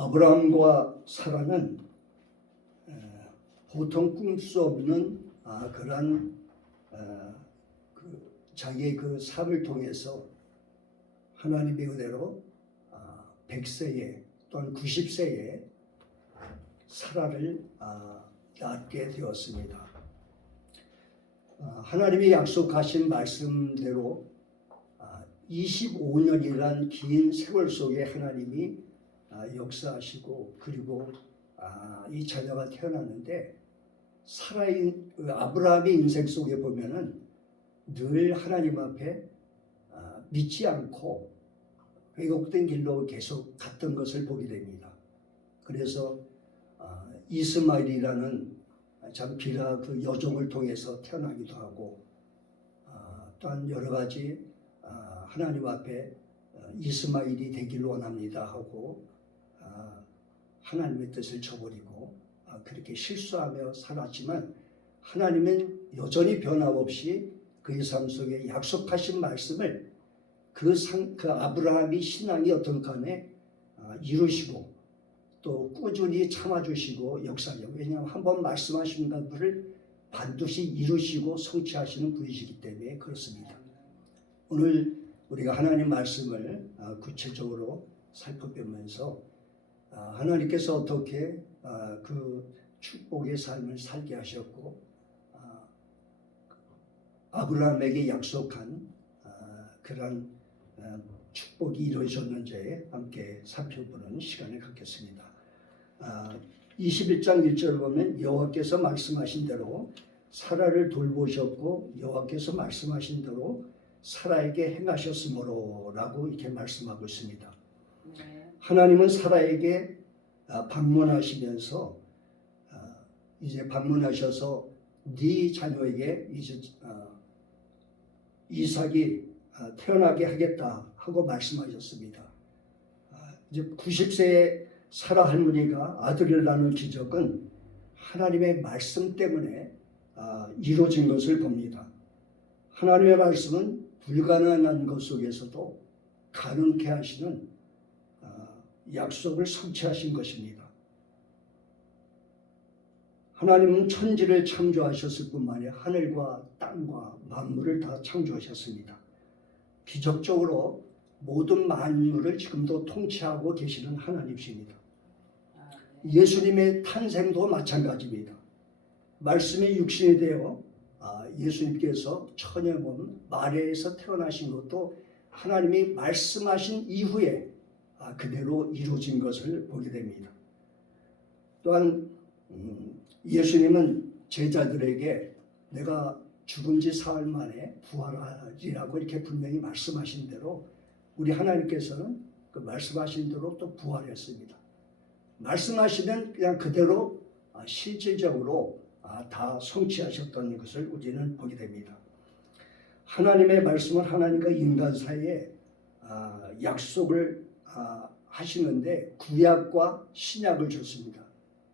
아브라함과 사라는 보통 꿈 수 없는 그러한 자기의 그 삶을 통해서 하나님의 은혜로 100세에 또한 90세에 사라를 낳게 되었습니다. 하나님이 약속하신 말씀대로 25년이란 긴 세월 속에 하나님이 역사하시고 그리고 이 자녀가 태어났는데 아브라함의 인생 속에 보면은 늘 하나님 앞에 믿지 않고 왜곡된 길로 계속 갔던 것을 보게 됩니다. 그래서 이스마엘이라는 참 비라 그 여종을 통해서 태어나기도 하고 또한 여러 가지 하나님 앞에 이스마엘이 되기를 원합니다 하고 하나님의 뜻을 저버리고 그렇게 실수하며 살았지만 하나님은 여전히 변함없이 그의 삶 속에 약속하신 말씀을 그 아브라함이 신앙이 어떤 간에 이루시고 또 꾸준히 참아주시고 역사하려고, 왜냐하면 한번 말씀하신 것들을 반드시 이루시고 성취하시는 분이시기 때문에 그렇습니다. 오늘 우리가 하나님 말씀을 구체적으로 살펴보면서 하나님께서 어떻게 그 축복의 삶을 살게 하셨고 아브라함에게 약속한 그런 축복이 이루어졌는지 함께 살펴보는 시간을 갖겠습니다. 21장 1절을 보면 여호와께서 말씀하신 대로 사라를 돌보셨고 여호와께서 말씀하신 대로 사라에게 행하셨으므로 라고 이렇게 말씀하고 있습니다. 하나님은 사라에게 방문하시면서 이제 방문하셔서 네 자녀에게 이제 이삭이 태어나게 하겠다 하고 말씀하셨습니다. 이제 90세의 사라 할머니가 아들을 낳는 기적은 하나님의 말씀 때문에 이루어진 것을 봅니다. 하나님의 말씀은 불가능한 것 속에서도 가능케 하시는 약속을 성취하신 것입니다. 하나님은 천지를 창조하셨을 뿐만 아니라 하늘과 땅과 만물을 다 창조하셨습니다. 기적적으로 모든 만물을 지금도 통치하고 계시는 하나님이십니다. 예수님의 탄생도 마찬가지입니다. 말씀이 육신이 되어 예수님께서 처녀몸 마리아에서 태어나신 것도 하나님이 말씀하신 이후에 그대로 이루어진 것을 보게 됩니다. 또한 예수님은 제자들에게 내가 죽은 지 사흘 만에 부활하리라고 이렇게 분명히 말씀하신 대로 우리 하나님께서는 그 말씀하신 대로 또 부활했습니다. 말씀하시면 그냥 그대로 실질적으로 다 성취하셨던 것을 우리는 보게 됩니다. 하나님의 말씀은 하나님과 인간 사이에 약속을 하시는데 구약과 신약을 줬습니다.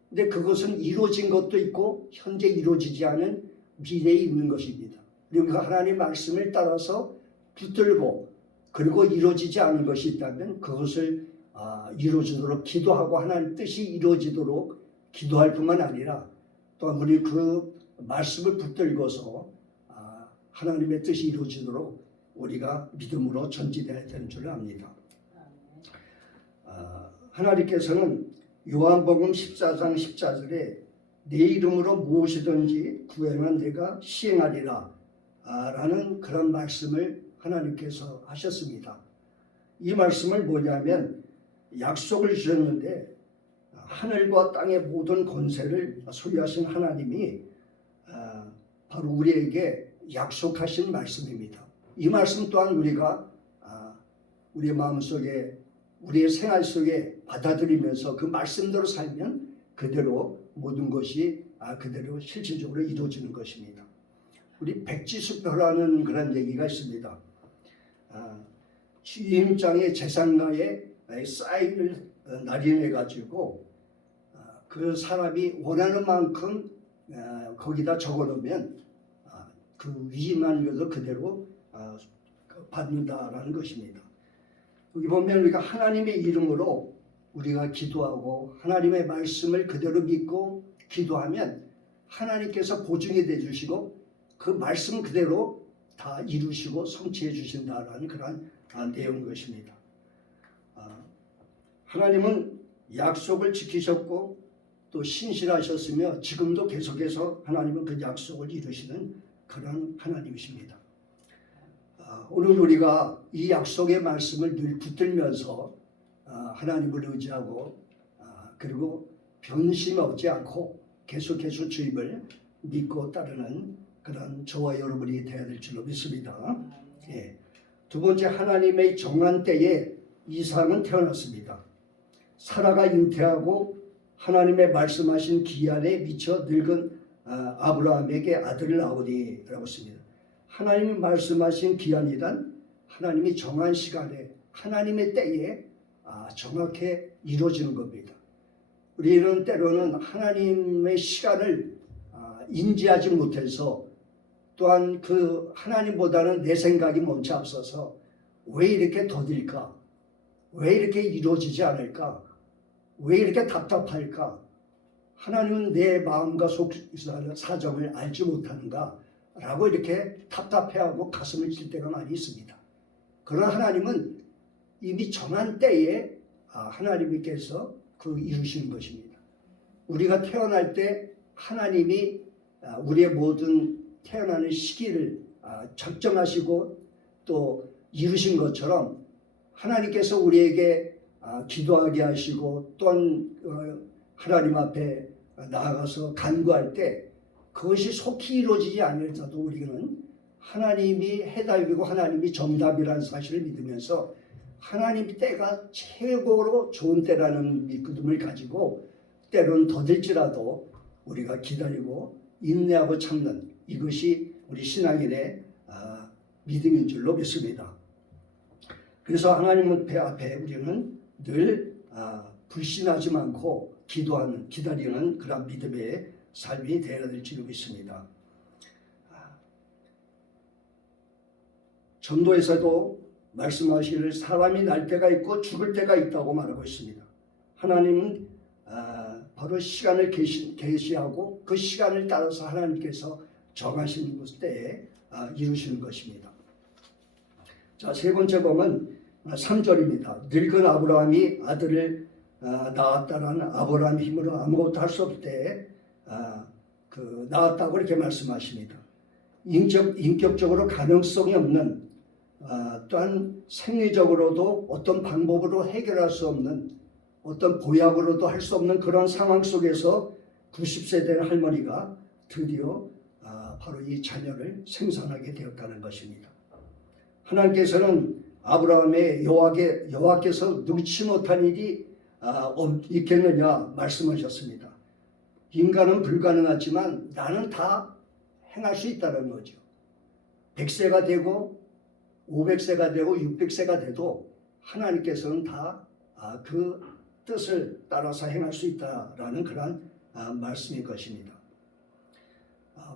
근데 그것은 이루어진 것도 있고 현재 이루어지지 않은 미래에 있는 것입니다. 그리고 하나님의 말씀을 따라서 붙들고 그리고 이루어지지 않은 것이 있다면 그것을 이루어지도록 기도하고 하나님 뜻이 이루어지도록 기도할 뿐만 아니라 또한 우리 그 말씀을 붙들고서 하나님의 뜻이 이루어지도록 우리가 믿음으로 전진해야 되는 줄 압니다. 하나님께서는 요한복음 14장 14절에 내 이름으로 무엇이든지 구하면 내가 시행하리라 라는 그런 말씀을 하나님께서 하셨습니다. 이 말씀을 뭐냐면 약속을 주셨는데 하늘과 땅의 모든 권세를 소유하신 하나님이 바로 우리에게 약속하신 말씀입니다. 이 말씀 또한 우리가 우리의 마음속에 우리의 생활 속에 받아들이면서 그 말씀대로 살면 그대로 모든 것이 그대로 실질적으로 이루어지는 것입니다. 우리 백지수표라는 그런 얘기가 있습니다. 주임장의 재산가에 사인을 날인해 가지고 그 사람이 원하는 만큼 거기다 적어놓으면 그 위임한 것을 그대로 받는다라는 것입니다. 여기 보면 우리가 하나님의 이름으로 우리가 기도하고 하나님의 말씀을 그대로 믿고 기도하면 하나님께서 보증이 돼 주시고 그 말씀 그대로 다 이루시고 성취해 주신다라는 그런 내용인 것입니다. 하나님은 약속을 지키셨고 또 신실하셨으며 지금도 계속해서 하나님은 그 약속을 이루시는 그런 하나님이십니다. 오늘 우리가 이 약속의 말씀을 늘 붙들면서 하나님을 의지하고 그리고 변심하지 않고 계속해서 주임을 믿고 따르는 그런 저와 여러분이 되어야 될 줄로 믿습니다. 예. 두 번째, 하나님의 정한 때에 이삭은 태어났습니다. 사라가 잉태하고 하나님의 말씀하신 기한에 미쳐 늙은 아브라함에게 아들을 낳으니라고 했습니다. 하나님이 말씀하신 기한이란 하나님이 정한 시간에 하나님의 때에 정확히 이루어지는 겁니다. 우리는 때로는 하나님의 시간을 인지하지 못해서 또한 그 하나님보다는 내 생각이 먼저 앞서서 왜 이렇게 더딜까? 왜 이렇게 이루어지지 않을까? 왜 이렇게 답답할까? 하나님은 내 마음과 속 사정을 알지 못하는가? 라고 이렇게 답답해하고 가슴을 칠 때가 많이 있습니다. 그러나 하나님은 이미 정한 때에 하나님께서 그 이루시는 것입니다. 우리가 태어날 때 하나님이 우리의 모든 태어나는 시기를 적정하시고 또 이루신 것처럼 하나님께서 우리에게 기도하게 하시고 또한 하나님 앞에 나아가서 간구할 때 그것이 속히 이루어지지 않을지라도 우리는 하나님이 해답이고 하나님이 정답이라는 사실을 믿으면서 하나님 때가 최고로 좋은 때라는 믿음을 가지고 때로는 더딜지라도 우리가 기다리고 인내하고 참는 이것이 우리 신앙인의 믿음인 줄로 믿습니다. 그래서 하나님 앞에 우리는 늘 불신하지 않고 기도하는, 기다리는 그런 믿음의 삶이 되어야 될 줄로 믿습니다. 전도에서도 말씀하시기를 사람이 날 때가 있고 죽을 때가 있다고 말하고 있습니다. 하나님은 바로 시간을 계시하고 그 시간을 따라서 하나님께서 정하시는 때에 이루시는 것입니다. 자, 세 번째 보면 3절입니다. 늙은 아브라함이 아들을 낳았다라는 아브라함 힘으로 아무것도 할 수 없을 때 낳았다고 이렇게 말씀하십니다. 인격적으로 가능성이 없는 또한 생리적으로도 어떤 방법으로 해결할 수 없는 어떤 보약으로도 할 수 없는 그런 상황 속에서 90세 된 할머니가 드디어 바로 이 자녀를 생산하게 되었다는 것입니다. 하나님께서는 아브라함의 여호와께서 능치 못한 일이 있겠느냐 말씀하셨습니다. 인간은 불가능하지만 나는 다 행할 수 있다는 거죠. 100세가 되고 500세가 되고 600세가 돼도 하나님께서는 다 그 뜻을 따라서 행할 수 있다라는 그런 말씀인 것입니다.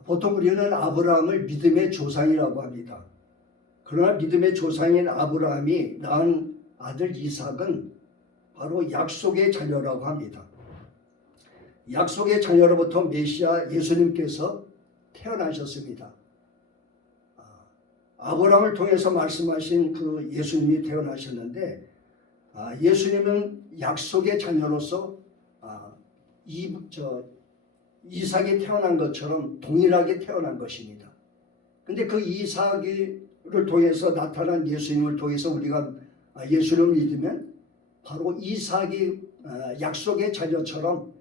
보통 우리는 아브라함을 믿음의 조상이라고 합니다. 그러나 믿음의 조상인 아브라함이 낳은 아들 이삭은 바로 약속의 자녀라고 합니다. 약속의 자녀로부터 메시아 예수님께서 태어나셨습니다. 아브라함을 통해서 말씀하신 그 예수님이 태어나셨는데 예수님은 약속의 자녀로서 이삭이 태어난 것처럼 동일하게 태어난 것입니다. 근데 그 이삭을 통해서 나타난 예수님을 통해서 우리가 예수님을 믿으면 바로 이삭이 약속의 자녀처럼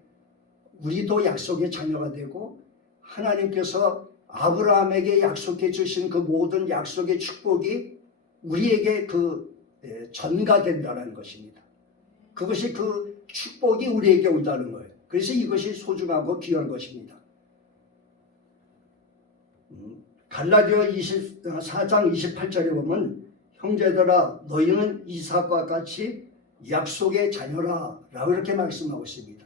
우리도 약속의 자녀가 되고 하나님께서 아브라함에게 약속해 주신 그 모든 약속의 축복이 우리에게 전가된다는 것입니다. 그것이 그 축복이 우리에게 온다는 거예요. 그래서 이것이 소중하고 귀한 것입니다. 갈라디아 4장 28절에 보면 형제들아 너희는 이삭과 같이 약속의 자녀라 라고 이렇게 말씀하고 있습니다.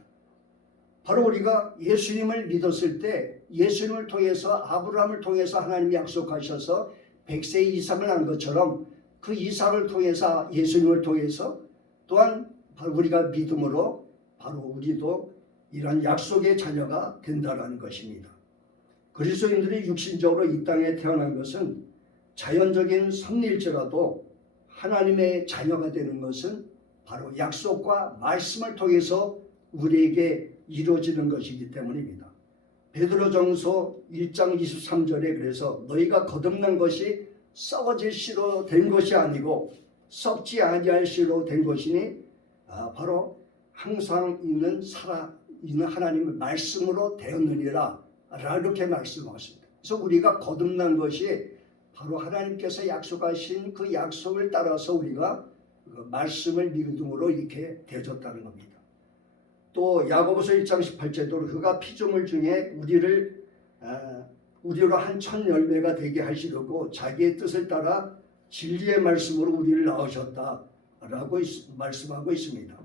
바로 우리가 예수님을 믿었을 때 예수님을 통해서 아브라함을 통해서 하나님이 약속하셔서 100세 이상을 한 것처럼 그 이삭을 통해서 예수님을 통해서 또한 바로 우리가 믿음으로 바로 우리도 이러한 약속의 자녀가 된다라는 것입니다. 그리스도인들이 육신적으로 이 땅에 태어난 것은 자연적인 섭리일지라도 하나님의 자녀가 되는 것은 바로 약속과 말씀을 통해서 우리에게 이루어지는 것이기 때문입니다. 베드로전서 1장 23절에 그래서 너희가 거듭난 것이 썩어질 씨로 된 것이 아니고 썩지 아니할 씨로 된 것이니 바로 항상 있는 살아있는 하나님의 말씀으로 되었느니라 이렇게 말씀하십니다. 그래서 우리가 거듭난 것이 바로 하나님께서 약속하신 그 약속을 따라서 우리가 그 말씀을 믿음으로 이렇게 되어졌다는 겁니다. 또 야고보서 1장 18절도 그가 피조물 중에 우리로 한 천 열매가 되게 하시려고 자기의 뜻을 따라 진리의 말씀으로 우리를 낳으셨다라고 말씀하고 있습니다.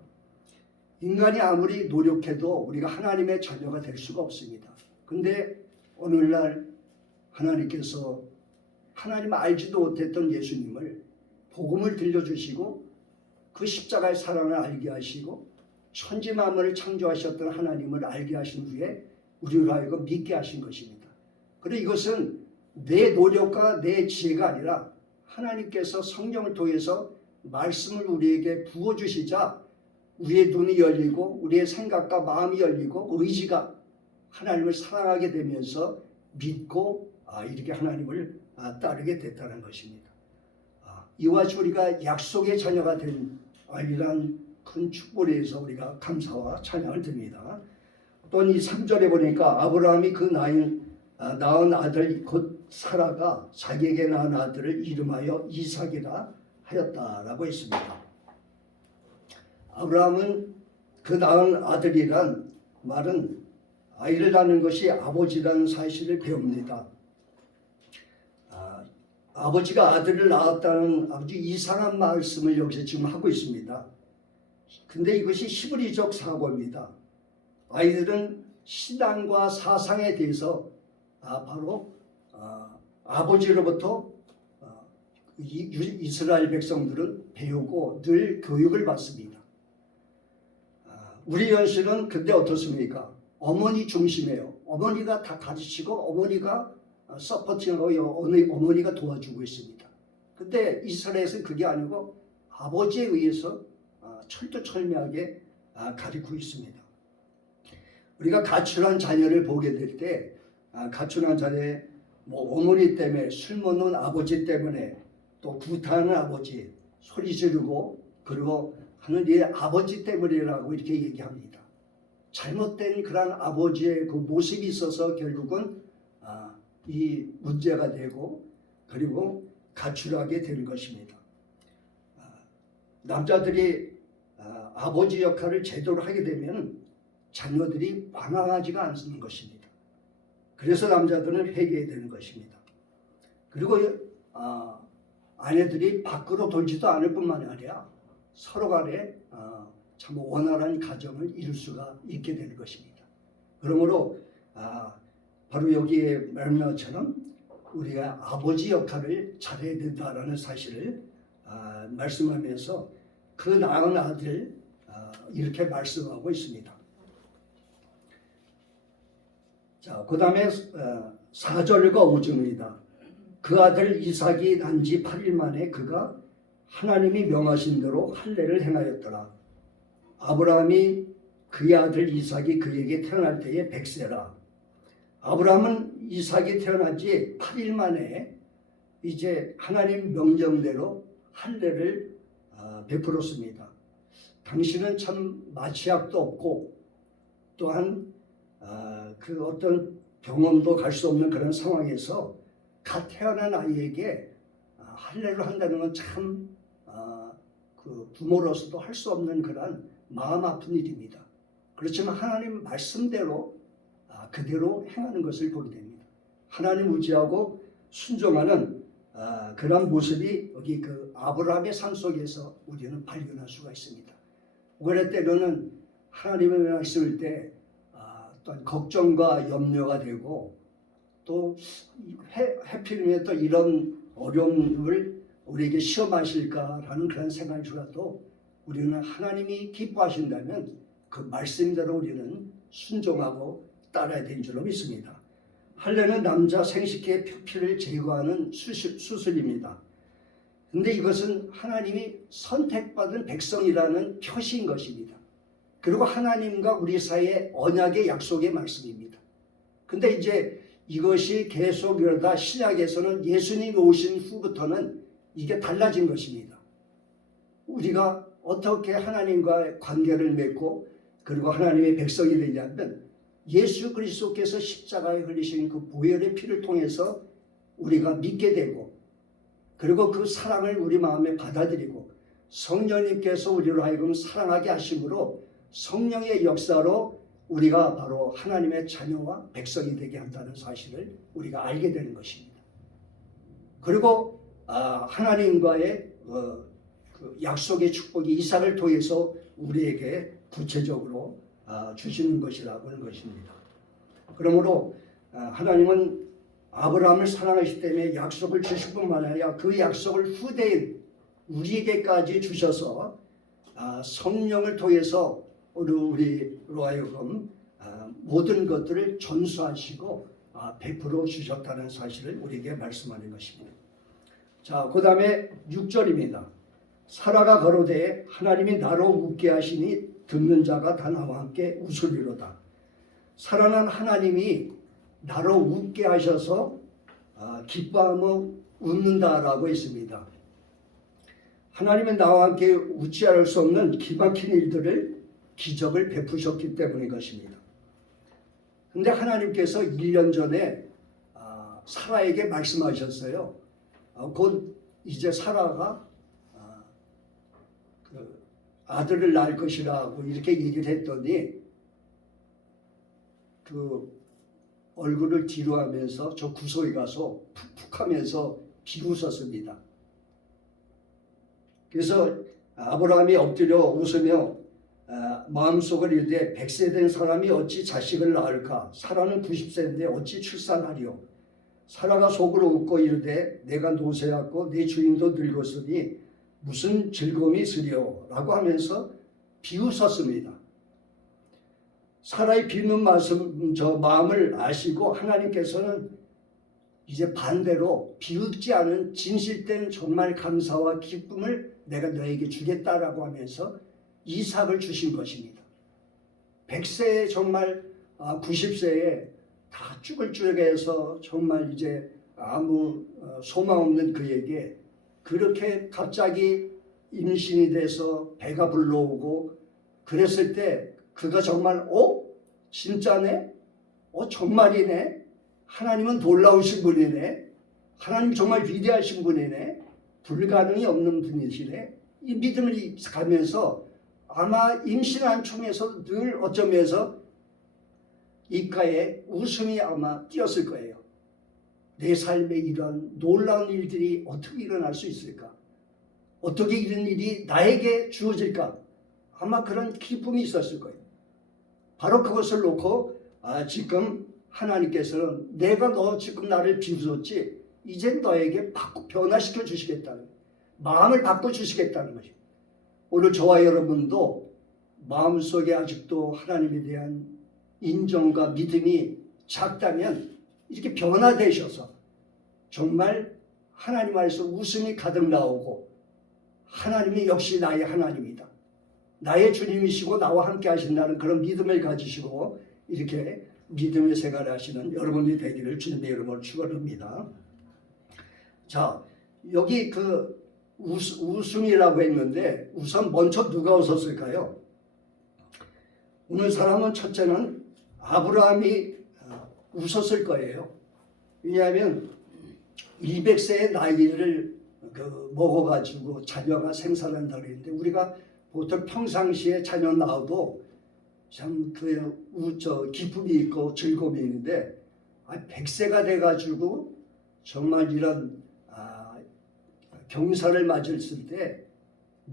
인간이 아무리 노력해도 우리가 하나님의 자녀가 될 수가 없습니다. 근데 오늘날 하나님께서 하나님 알지도 못했던 예수님을 복음을 들려주시고 그 십자가의 사랑을 알게 하시고 천지 만물을 창조하셨던 하나님을 알게 하신 후에 우리로 하여금 믿게 하신 것입니다. 그리고 이것은 내 노력과 내 지혜가 아니라 하나님께서 성령을 통해서 말씀을 우리에게 부어주시자 우리의 눈이 열리고 우리의 생각과 마음이 열리고 의지가 하나님을 사랑하게 되면서 믿고 이렇게 하나님을 따르게 됐다는 것입니다. 이와 같이 우리가 약속의 자녀가 된 이러한 큰 축복에 대해서 우리가 감사와 찬양을 드립니다. 또 이 3절에 보니까 아브라함이 그 낳은 아들 곧 사라가 자기에게 낳은 아들을 이름하여 이삭이라 하였다라고 했습니다. 아브라함은 그 낳은 아들이란 말은 아이를 낳는 것이 아버지라는 사실을 배웁니다. 아버지가 아들을 낳았다는 아주 이상한 말씀을 여기서 지금 하고 있습니다. 근데 이것이 히브리적 사고입니다. 아이들은 신앙과 사상에 대해서 바로 아버지로부터 이스라엘 백성들은 배우고 늘 교육을 받습니다. 우리 현실은 근데 어떻습니까? 어머니 중심이에요. 어머니가 다 가르치고 어머니가 서포팅하고 어머니가 도와주고 있습니다. 근데 이스라엘에서는 그게 아니고 아버지에 의해서 철두철미하게 가르치고 있습니다. 우리가 가출한 자녀를 보게 될 때 가출한 자녀의 어머니 때문에 술 먹는 아버지 때문에 또 구타하는 아버지 소리 지르고 그리고 하는 이 아버지 때문이라고 이렇게 얘기합니다. 잘못된 그런 아버지의 그 모습이 있어서 결국은 이 문제가 되고 그리고 가출하게 되는 것입니다. 남자들이 아버지 역할을 제대로 하게 되면 자녀들이 방황하지가 않는 것입니다. 그래서 남자들은 회개해야 되는 것입니다. 그리고 아내들이 밖으로 돌지도 않을 뿐만 아니라 서로 간에 참 원활한 가정을 이룰 수가 있게 되는 것입니다. 그러므로 바로 여기에 말한 것처럼 우리가 아버지 역할을 잘해야 된다라는 사실을 말씀하면서 그 낳은 아들 이렇게 말씀하고 있습니다. 자, 그 다음에 4절과 5절입니다. 그 아들 이삭이 난 지 8일 만에 그가 하나님이 명하신 대로 할례를 행하였더라. 아브라함이 그의 아들 이삭이 그에게 태어날 때에 100세라. 아브라함은 이삭이 태어난 지 8일 만에 이제 하나님 명령대로 할례를 베풀었습니다. 당시는 참 마취약도 없고 또한 그 어떤 병원도 갈 수 없는 그런 상황에서 갓 태어난 아이에게 할례를 한다는 건 참 그 부모로서도 할 수 없는 그런 마음 아픈 일입니다. 그렇지만 하나님 말씀대로 그대로 행하는 것을 보게 됩니다. 하나님 의지하고 순종하는 그런 모습이 여기 그 아브라함의 삶 속에서 우리는 발견할 수가 있습니다. 오히려 때로는 하나님의 말씀일 때 어떤 걱정과 염려가 되고 또 해필이면 또 이런 어려움을 우리에게 시험하실까라는 그런 생각이 들어도 우리는 하나님이 기뻐하신다면 그 말씀대로 우리는 순종하고 따라야 되는 줄로 믿습니다. 할례는 남자 생식기의 표피를 제거하는 수술입니다. 근데 이것은 하나님이 선택받은 백성이라는 표시인 것입니다. 그리고 하나님과 우리 사이의 언약의 약속의 말씀입니다. 근데 이제 이것이 계속 이러다 신약에서는 예수님이 오신 후부터는 이게 달라진 것입니다. 우리가 어떻게 하나님과의 관계를 맺고 그리고 하나님의 백성이 되냐면 예수 그리스도께서 십자가에 흘리신 그 보혈의 피를 통해서 우리가 믿게 되고 그리고 그 사랑을 우리 마음에 받아들이고 성령님께서 우리로 하여금 사랑하게 하심으로 성령의 역사로 우리가 바로 하나님의 자녀와 백성이 되게 한다는 사실을 우리가 알게 되는 것입니다. 그리고 하나님과의 그 약속의 축복이 이삭을 통해서 우리에게 구체적으로 주시는 것이라고 하는 것입니다. 그러므로 하나님은 아브라함을 사랑하시기 때문에 약속을 주실 뿐만 아니라 그 약속을 후대인 우리에게까지 주셔서 성령을 통해서 우리로 하여금 모든 것들을 전수하시고 베풀어 주셨다는 사실을 우리에게 말씀하는 것입니다. 자, 그 다음에 6절입니다. 사라가 가로되 하나님이 나로 웃게 하시니 듣는 자가 다 나와 함께 웃으리로다. 사라는 하나님이 나로 웃게 하셔서 기뻐하며 웃는다라고 했습니다. 하나님은 나와 함께 웃지 않을 수 없는 기막힌 일들을 기적을 베푸셨기 때문인 것입니다. 그런데 하나님께서 1년 전에 사라에게 말씀하셨어요. 곧 이제 사라가 그 아들을 낳을 것이라고 이렇게 얘기를 했더니 그 얼굴을 뒤로 하면서 저 구석에 가서 푹푹 하면서 비웃었습니다. 그래서 아브라함이 엎드려 웃으며 마음속을 이르되 100세 된 사람이 어찌 자식을 낳을까? 사라는 90세인데 어찌 출산하리요? 사라가 속으로 웃고 이르되 내가 노쇠하고 내 주인도 늙었으니 무슨 즐거움이 있으리요? 라고 하면서 비웃었습니다. 사라의 비웃는 마음을 아시고 하나님께서는 이제 반대로 비웃지 않은 진실된 정말 감사와 기쁨을 내가 너에게 주겠다라고 하면서 이삭을 주신 것입니다. 100세에 정말 90세에 다 쭈글쭈글해서 정말 이제 아무 소망 없는 그에게 그렇게 갑자기 임신이 돼서 배가 불러오고 그랬을 때 그가 정말 진짜네? 정말이네? 하나님은 놀라우신 분이네? 하나님 정말 위대하신 분이네? 불가능이 없는 분이시네? 이 믿음을 가면서 아마 임신한 중에서 늘 어쩌면서 입가에 웃음이 아마 띄었을 거예요. 내 삶에 이런 놀라운 일들이 어떻게 일어날 수 있을까? 어떻게 이런 일이 나에게 주어질까? 아마 그런 기쁨이 있었을 거예요. 바로 그것을 놓고 지금 하나님께서는 내가 너 지금 나를 비웃었지 이제 너에게 변화시켜 주시겠다는 마음을 바꿔주시겠다는 것입니다. 오늘 저와 여러분도 마음속에 아직도 하나님에 대한 인정과 믿음이 작다면 이렇게 변화되셔서 정말 하나님 안에서 웃음이 가득 나오고 하나님이 역시 나의 하나님이다. 나의 주님이시고 나와 함께 하신다는 그런 믿음을 가지시고 이렇게 믿음의 생활을 하시는 여러분이 되기를 주님의 이름으로 축원합니다. 자, 여기 그 웃음이라고 했는데 우선 먼저 누가 웃었을까요? 오늘 사람은 첫째는 아브라함이 웃었을 거예요. 왜냐하면 200세의 나이를 먹어가지고 자녀가 생산한다고 했는데 우리가 보통 평상시에 자녀 낳아도 참 기쁨이 있고 즐거움이 있는데 100세가 돼가지고 정말 이런 경사를 맞았을 때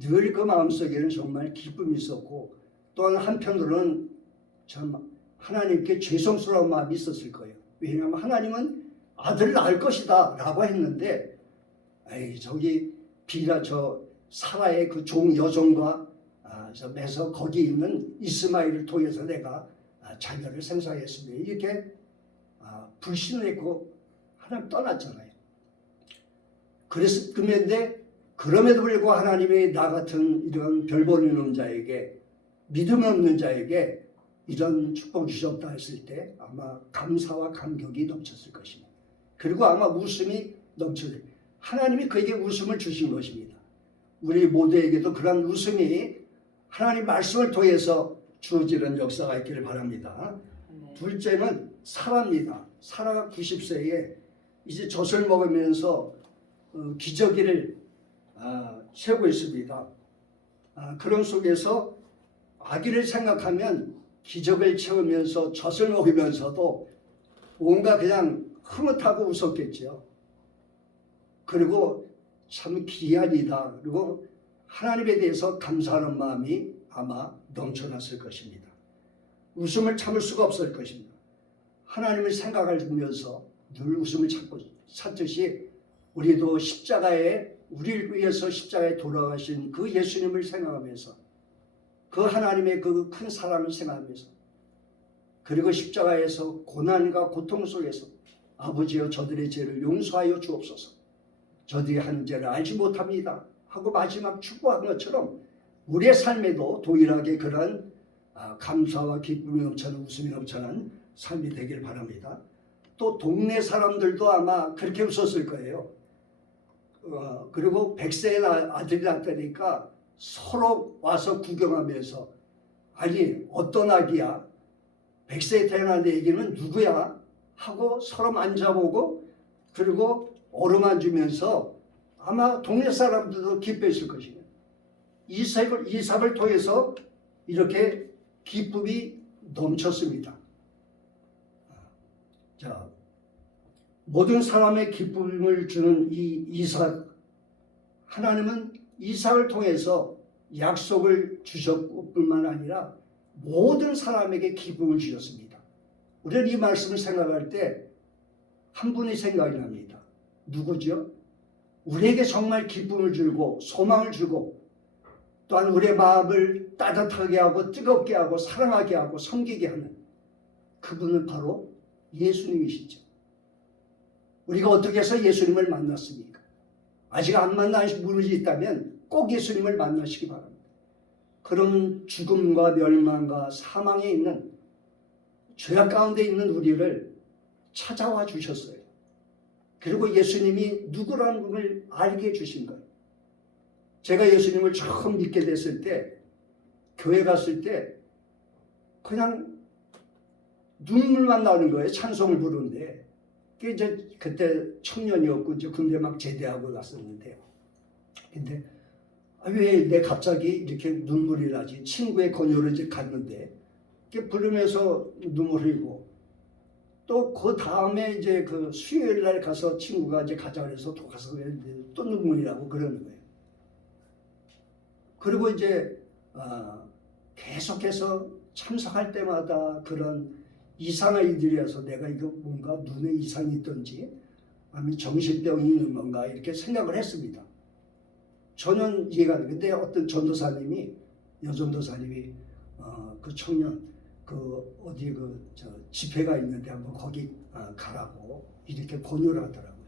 늘 그 마음속에는 정말 기쁨이 있었고 또한 한편으로는 참 하나님께 죄송스러운 마음이 있었을 거예요. 왜냐하면 하나님은 아들을 낳을 것이다 라고 했는데 저기 사라의 그 종 여종과 그래서 거기 있는 이스마엘을 통해서 내가 자녀를 생산했으며 이렇게 불신을 했고 하나님 떠났잖아요. 그럼에도 불구하고 하나님이 나 같은 이런 별 보는 자에게 믿음 없는 자에게 이런 축복 주셨다 했을 때 아마 감사와 감격이 넘쳤을 것입니다. 그리고 아마 웃음이 넘쳤을 하나님이 그에게 웃음을 주신 것입니다. 우리 모두에게도 그런 웃음이 하나님 말씀을 통해서 주어지는 역사가 있기를 바랍니다. 네. 둘째는 사라입니다. 사라가 90세에 이제 젖을 먹으면서 기저귀를 세우고 있습니다. 그런 속에서 아기를 생각하면 기저귀를 채우면서 젖을 먹으면서도 뭔가 그냥 흐뭇하고 웃었겠죠. 그리고 참 귀한이다. 그리고 하나님에 대해서 감사하는 마음이 아마 넘쳐났을 것입니다. 웃음을 참을 수가 없을 것입니다. 하나님을 생각하면서 늘 웃음을 찾듯이 우리도 우리를 위해서 십자가에 돌아가신 그 예수님을 생각하면서 그 하나님의 그 큰 사랑을 생각하면서 그리고 십자가에서 고난과 고통 속에서 아버지여 저들의 죄를 용서하여 주옵소서. 저들이 하는 죄를 알지 못합니다 하고 마지막 축복한 것처럼 우리의 삶에도 동일하게 그런 감사와 기쁨이 넘쳐나는 웃음이 넘쳐나는 삶이 되길 바랍니다. 또 동네 사람들도 아마 그렇게 웃었을 거예요. 그리고 100세의 아들이 낳다니까 서로 와서 구경하면서 아니 어떤 아기야? 100세에 태어난 애기는 누구야? 하고 서로 만져보고 그리고 어루만지면서 아마 동네 사람들도 기뻐했을 것이에요. 이삭을 통해서 이렇게 기쁨이 넘쳤습니다. 자, 모든 사람의 기쁨을 주는 이 이삭, 하나님은 이삭을 통해서 약속을 주셨고 뿐만 아니라 모든 사람에게 기쁨을 주셨습니다. 우리는 이 말씀을 생각할 때 한 분이 생각이 납니다. 누구죠? 우리에게 정말 기쁨을 주고 소망을 주고 또한 우리의 마음을 따뜻하게 하고 뜨겁게 하고 사랑하게 하고 섬기게 하는 그분은 바로 예수님이시죠. 우리가 어떻게 해서 예수님을 만났습니까? 아직 안 만나신 분이 있다면 꼭 예수님을 만나시기 바랍니다. 그런 죽음과 멸망과 사망에 있는 죄악 가운데 있는 우리를 찾아와 주셨어요. 그리고 예수님이 누구라는 분을 알게 해주신 거예요. 제가 예수님을 처음 믿게 됐을 때 교회 갔을 때 그냥 눈물만 나오는 거예요. 찬송을 부르는데 이제 그때 청년이었고 이제 군대 막 제대하고 갔었는데 근데 왜 내 갑자기 이렇게 눈물이 나지? 친구의 권유로 이제 갔는데 이렇게 부르면서 눈물 흘리고 또 그 다음에 이제 그 수요일 날 가서 친구가 이제 가자 그래서 또 가서 또 눈물이 나고 그러는 거예요. 그리고 이제 계속해서 참석할 때마다 그런 이상한 일들이어서 내가 이거 뭔가 눈에 이상이 있던지 아니면 정신병이 있는 건가 이렇게 생각을 했습니다. 저는 이해가 안 되는데 어떤 전도사님이 여전도사님이 그 청년 그 어디 저 집회가 있는데 한번 거기 가라고 이렇게 권유를 하더라고요.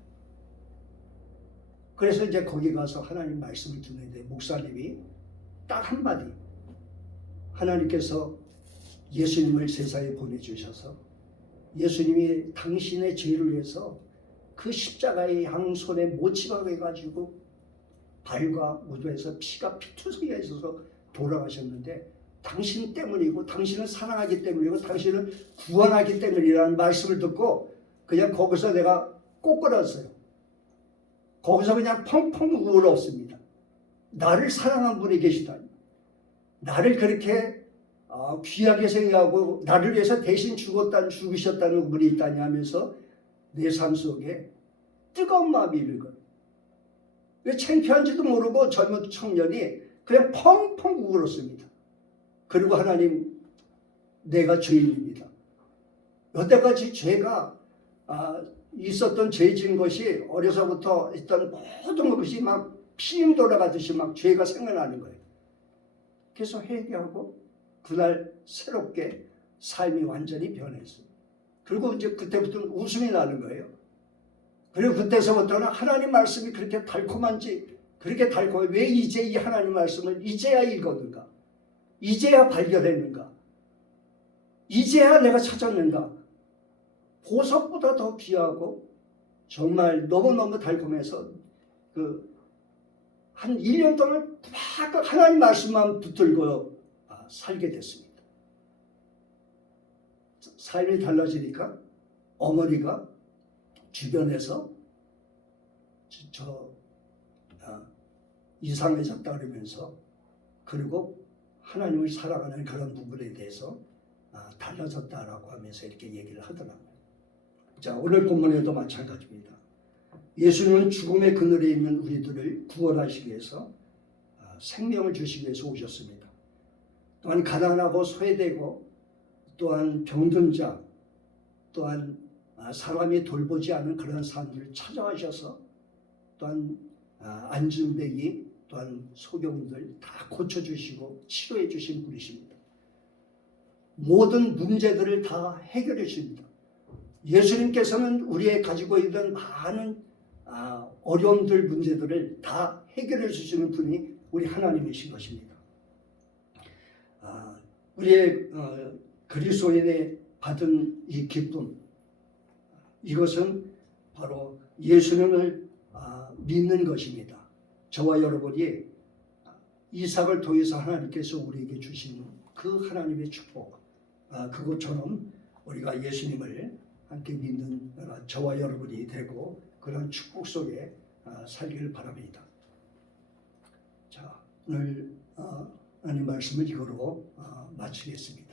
그래서 이제 거기 가서 하나님 말씀을 듣는데 목사님이 딱 한마디 하나님께서 예수님을 세상에 보내주셔서 예수님이 당신의 죄를 위해서 그 십자가의 양손에 모치박을 해가지고 발과 무도에서 피가 피투성이가 있어서 돌아가셨는데 당신 때문이고 당신을 사랑하기 때문이고 당신을 구원하기 때문이라는 말씀을 듣고 그냥 거기서 내가 꼬꾸라졌어요. 거기서 그냥 펑펑 울었습니다. 나를 사랑한 분이 계시다니. 나를 그렇게 귀하게 생각하고 나를 위해서 대신 죽으셨다는 분이 있다니 하면서 내 삶 속에 뜨거운 마음이 있는 거예요. 창피한지도 모르고 젊은 청년이 그냥 펑펑 울었습니다. 그리고 하나님, 내가 죄인입니다. 여태까지 죄가 있었던 죄진 것이 어려서부터 있던 모든 것이 막 피임 돌아가듯이 막 죄가 생겨나는 거예요. 계속 회개하고 그날 새롭게 삶이 완전히 변했어요. 그리고 이제 그때부터는 웃음이 나는 거예요. 그리고 그때서부터는 하나님 말씀이 그렇게 달콤한지, 그렇게 달콤해, 왜 이제 이 하나님 말씀을 이제야 읽었는가, 이제야 발견했는가, 이제야 내가 찾았는가. 보석보다 더 귀하고 정말 너무너무 달콤해서 한 1년 동안 막 하나님 말씀만 붙들고 살게 됐습니다. 삶이 달라지니까 어머니가 주변에서 이상해졌다 그러면서, 그리고 하나님을 살아가는 그런 부분에 대해서 달라졌다라고 하면서 이렇게 얘기를 하더라고요. 자, 오늘 본문에도 마찬가지입니다. 예수님은 죽음의 그늘에 있는 우리들을 구원하시기 위해서 생명을 주시기 위해서 오셨습니다. 또한 가난하고 소외되고 또한 병든 자, 또한 사람이 돌보지 않은 그런 사람들을 찾아가셔서 또한 안진뱅이, 또한 소경들 다 고쳐주시고 치료해 주신 분이십니다. 모든 문제들을 다 해결해 주십니다. 예수님께서는 우리의 가지고 있는 많은 어려움들, 문제들을 다 해결해 주시는 분이 우리 하나님이신 것입니다. 우리의 그리스도인의 받은 이 기쁨, 이것은 바로 예수님을 믿는 것입니다. 저와 여러분이 이삭을 통해서 하나님께서 우리에게 주신 그 하나님의 축복, 그것처럼 우리가 예수님을 함께 믿는 저와 여러분이 되고 그런 축복 속에 살기를 바랍니다. 자, 오늘 하나님 말씀을 이거로 마치겠습니다.